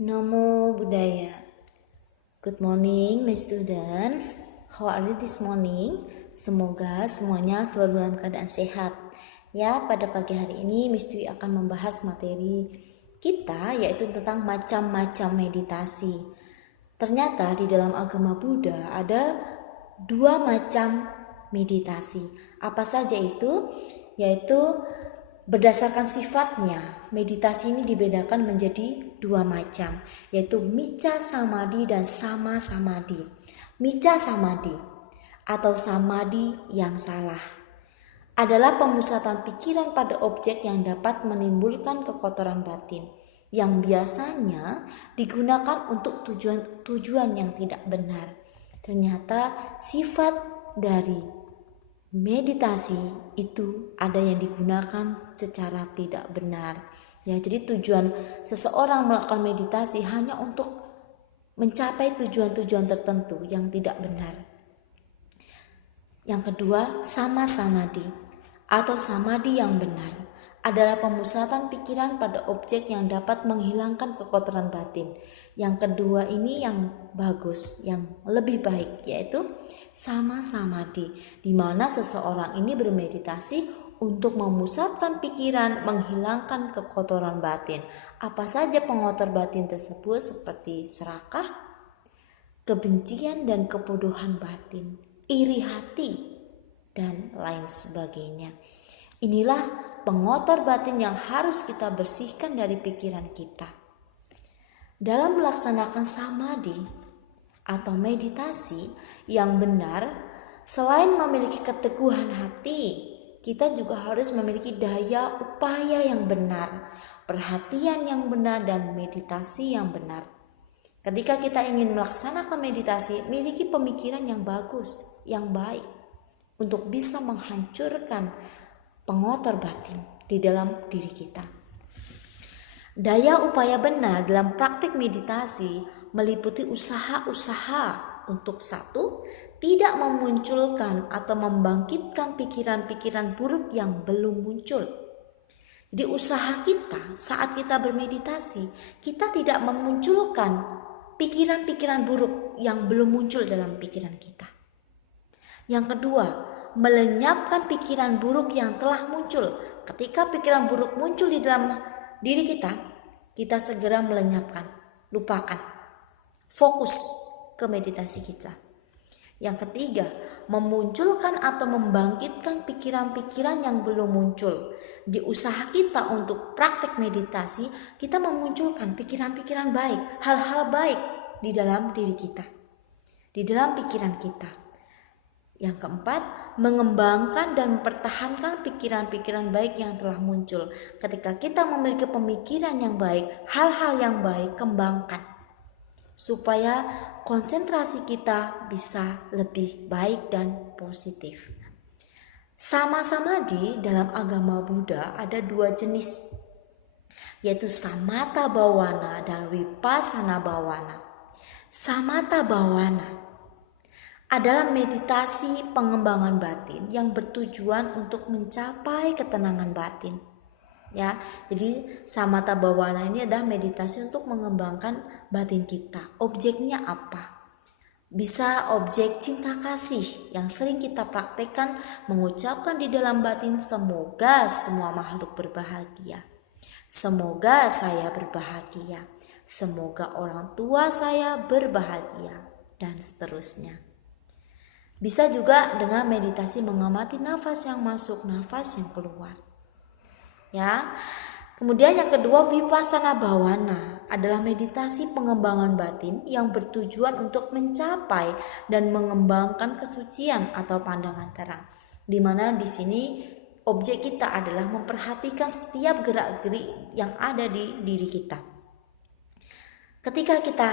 Namo Buddhaya. Good morning, my students. How are you this morning? Semoga semuanya selalu dalam keadaan sehat. Ya, pada pagi hari ini Miss Dwi akan membahas materi kita, yaitu tentang macam-macam meditasi. Ternyata di dalam agama Buddha ada dua macam meditasi. Apa saja itu? Yaitu berdasarkan sifatnya, meditasi ini dibedakan menjadi dua macam, yaitu micca samadhi dan sama samadhi. Micca samadhi atau samadhi yang salah adalah pemusatan pikiran pada objek yang dapat menimbulkan kekotoran batin, yang biasanya digunakan untuk tujuan yang tidak benar. Ternyata sifat dari meditasi itu ada yang digunakan secara tidak benar. Ya, jadi tujuan seseorang melakukan meditasi hanya untuk mencapai tujuan-tujuan tertentu yang tidak benar. Yang kedua, sama samadhi atau samadhi yang benar adalah pemusatan pikiran pada objek yang dapat menghilangkan kekotoran batin. Yang kedua ini yang bagus, yang lebih baik, yaitu sama samadhi, di mana seseorang ini bermeditasi untuk memusatkan pikiran, menghilangkan kekotoran batin. Apa saja pengotor batin tersebut, seperti serakah, kebencian dan kebodohan batin, iri hati, dan lain sebagainya. Inilah pengotor batin yang harus kita bersihkan dari pikiran kita. Dalam melaksanakan samadhi atau meditasi yang benar, selain memiliki keteguhan hati, kita juga harus memiliki daya upaya yang benar, perhatian yang benar, dan meditasi yang benar. Ketika kita ingin melaksanakan meditasi, miliki pemikiran yang bagus, yang baik, untuk bisa menghancurkan pengotor batin di dalam diri kita. Daya upaya benar dalam praktik meditasi meliputi usaha-usaha untuk satu, tidak memunculkan atau membangkitkan pikiran-pikiran buruk yang belum muncul. Jadi usaha kita saat kita bermeditasi, kita tidak memunculkan pikiran-pikiran buruk yang belum muncul dalam pikiran kita. Yang kedua, melenyapkan pikiran buruk yang telah muncul. Ketika pikiran buruk muncul di dalam diri kita segera melenyapkan, lupakan, fokus ke meditasi kita. Yang ketiga, memunculkan atau membangkitkan pikiran-pikiran yang belum muncul. Di usaha kita untuk praktek meditasi, kita memunculkan pikiran-pikiran baik, hal-hal baik di dalam diri kita, di dalam pikiran kita. Yang keempat, mengembangkan dan mempertahankan pikiran-pikiran baik yang telah muncul. Ketika kita memiliki pemikiran yang baik, hal-hal yang baik, kembangkan supaya konsentrasi kita bisa lebih baik dan positif. Sama samadhi dalam agama Buddha ada dua jenis, yaitu samatha bhavana dan vipassana bhavana. Samatha bhavana adalah meditasi pengembangan batin yang bertujuan untuk mencapai ketenangan batin. Ya, jadi samatha bhavana ini adalah meditasi untuk mengembangkan batin kita. Objeknya apa? Bisa objek cinta kasih yang sering kita praktekkan, mengucapkan di dalam batin, semoga semua makhluk berbahagia. Semoga saya berbahagia. Semoga orang tua saya berbahagia, dan seterusnya. Bisa juga dengan meditasi mengamati nafas yang masuk, nafas yang keluar. Ya. Kemudian yang kedua, vipassana bhavana adalah meditasi pengembangan batin yang bertujuan untuk mencapai dan mengembangkan kesucian atau pandangan terang. Di mana di sini objek kita adalah memperhatikan setiap gerak-gerik yang ada di diri kita. Ketika kita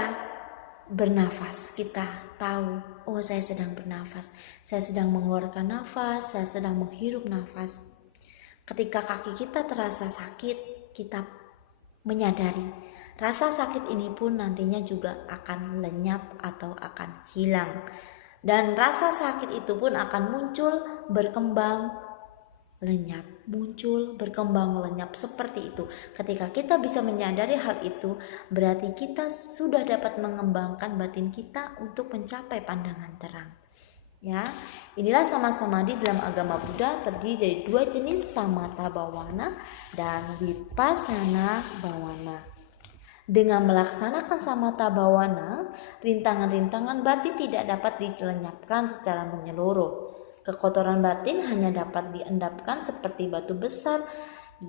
bernafas, kita tahu, oh saya sedang bernafas, saya sedang mengeluarkan nafas, saya sedang menghirup nafas. Ketika kaki kita terasa sakit, kita menyadari rasa sakit ini pun nantinya juga akan lenyap atau akan hilang. Dan rasa sakit itu pun akan muncul, berkembang lenyap, muncul, berkembang, lenyap, seperti itu. Ketika kita bisa menyadari hal itu, berarti kita sudah dapat mengembangkan batin kita untuk mencapai pandangan terang. Ya, inilah sama-samadhi dalam agama Buddha terdiri dari dua jenis, samatha bhawana dan vipassana bhawana. Dengan melaksanakan samatha bhawana, rintangan-rintangan batin tidak dapat dilenyapkan secara menyeluruh. Kekotoran batin hanya dapat diendapkan seperti batu besar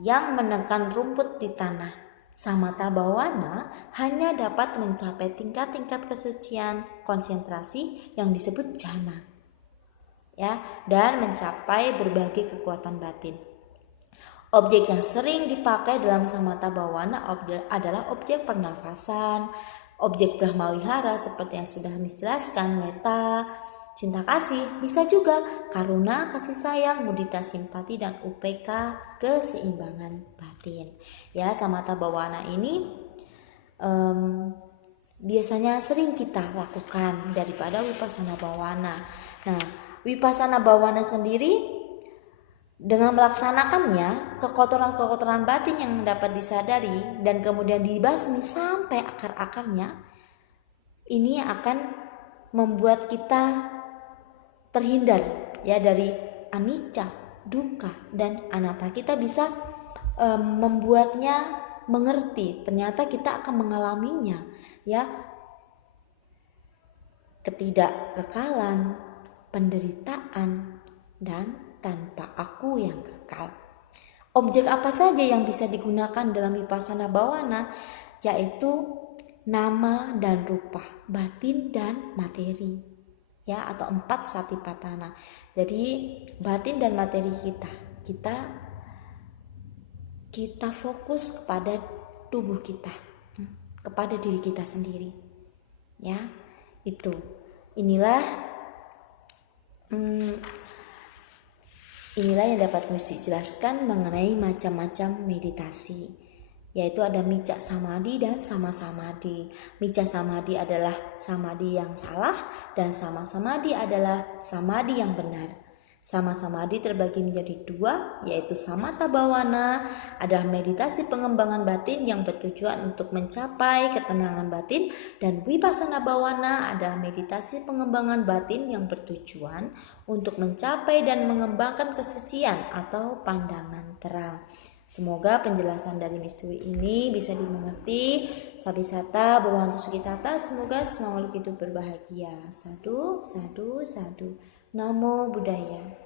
yang menekan rumput di tanah. Samatha bhawana hanya dapat mencapai tingkat-tingkat kesucian konsentrasi yang disebut jhana, ya, dan mencapai berbagai kekuatan batin. Objek yang sering dipakai dalam samatha bhawana adalah objek pernafasan, objek brahmawihara seperti yang sudah dijelaskan, metta, cinta kasih, bisa juga karuna, kasih sayang, mudita, simpati, dan upeka, keseimbangan batin. Ya, samatha bhawana ini biasanya sering kita lakukan daripada vipassana bhawana. Nah, vipassana bhawana sendiri dengan melaksanakannya, kekotoran-kekotoran batin yang dapat disadari dan kemudian dibasmi sampai akar-akarnya, ini akan membuat kita terhindar ya dari anicca, dukkha, dan anatta. Kita bisa membuatnya mengerti, ternyata kita akan mengalaminya, ya, ketidakkekalan, penderitaan, dan tanpa aku yang kekal. Objek apa saja yang bisa digunakan dalam vipassana bhawana, yaitu nama dan rupa, batin dan materi, ya, atau 4 satipatthana. Jadi batin dan materi kita fokus kepada tubuh kita, kepada diri kita sendiri, ya. Itu Inilah yang dapat Musti jelaskan mengenai macam-macam meditasi, yaitu ada micca samadhi dan sama samadhi. Micca samadhi adalah samadhi yang salah dan sama samadhi adalah samadhi yang benar. Sama samadhi terbagi menjadi 2, yaitu samatha bhawana adalah meditasi pengembangan batin yang bertujuan untuk mencapai ketenangan batin, dan vipassana bhawana adalah meditasi pengembangan batin yang bertujuan untuk mencapai dan mengembangkan kesucian atau pandangan terang. Semoga penjelasan dari Mistui ini bisa dimengerti. Sabisata Bhavantu Sukhitata. Semoga semua makhluk hidup berbahagia. Sadu, sadu, sadu. Namo Buddhaya.